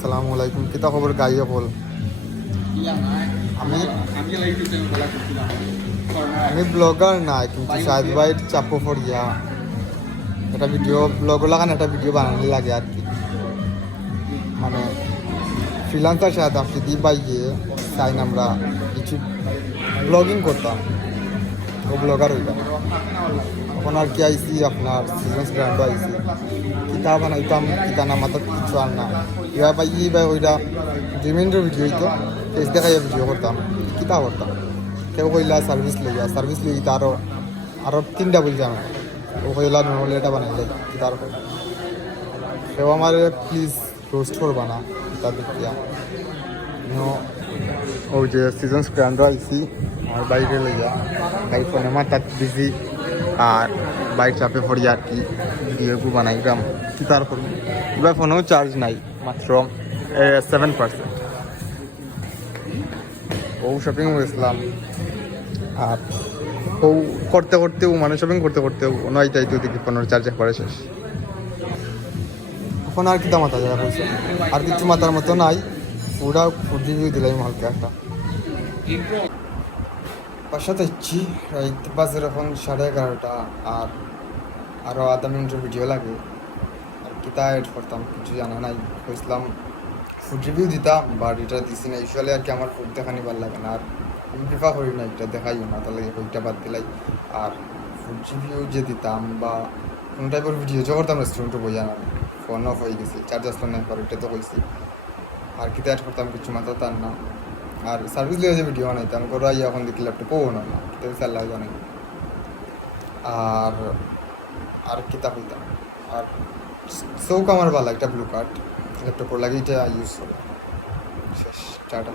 আসসালামু আলাইকুম। কিতা খবর গাইয়া বল। আমি আমি ব্লগার নাই, কিন্তু শাহেদ ভাইয়ের চাপো ফড়িয়া একটা ভিডিও ব্লগ লাগান, একটা ভিডিও বানানি লাগে আর কি। মানে ফ্রিলান্সার শাহেদ আফ্রিদি বাইয়ে চাইন আমরা কিছু ব্লগিং করতাম, ও ব্লগার হইতাম। এখন আর কি আইসি আপনার সিজনস ব্র্যান্ডও আইসি, কিতা বানাইতাম কিতা না মাথার কিছু আর না। ইয়া বা বা ওইটা 2 মিনিটের ভিডিও হইতো, ফেস দেখাইয়া ভিডিও করতাম, কিতা করতাম। কেউ কইলা সার্ভিস লইয়া, সার্ভিস লই আরও আরও 3টা বলতাম। ও কইলা নর্মালি এটা বানাইলে কিতা আর কই। কেউ আমার প্লিজ রোস্ট করবা না তা দেখিয়া। ওই যে সিজনস ব্র্যান্ডও আইসি আর বাইরে লইয়া, বাইক ফোনে আমার তার বিজি আর বাইক চাপে পড়ি আর কি। ভিডিওগু বানাইলাম কি তার করবো। এবার ফোনেও চার্জ নাই, মাত্র 7%। ও শপিং করেছিলাম আর ও করতে করতেও মানে শপিং করতে করতেও নয়টা আইতেও দেখি ফোনের চার্জ একবারে শেষ। এখন আর কিতা মাথা যারা বলছে, আর কিছু মাথার মতো নাই। পুরা ফুড রিভিউ দিলাম হালকা একটা। বাসাতে ইচ্ছি রাইত বাজে এখন 11:30, আর আরও আধা মিনিটের ভিডিও লাগে। আর কিতা এড করতাম কিছু জানা নাই। কইছিলাম ফুড রিভিউ দিতাম, বাট এটা দিছি না। ইউজুয়ালি আর কি আমার ফুড দেখানি ভালো লাগে না, আর আমি প্রিফার করি না এটা দেখাইও না, তাহলে ওইটা বাদ দিলাই। আর ফুড রিভিউ যে দিতাম বা কোনো টাইপের ভিডিও যে করতাম রেস্টুরেন্টে বইয়া না, ফোন অফ হয়ে গেছি, চার্জ আসলো না একবার, ওইটা তো কইছি। আর কিতা অ্যাড করতাম কিছু মাথা তার না। আর সার্ভিস লিয়ে যে ভিডিও বানাইতাম করে ইয়ে এখন দেখি ল্যাপটপও না না কিতা চাল্লা জানাই। আর আর কিতা হইতাম। আর চৌক আমার ভালো একটা ব্লু কার্ড ল্যাপটপের লাগে, এটা ইউজ করে শেষ টাটা।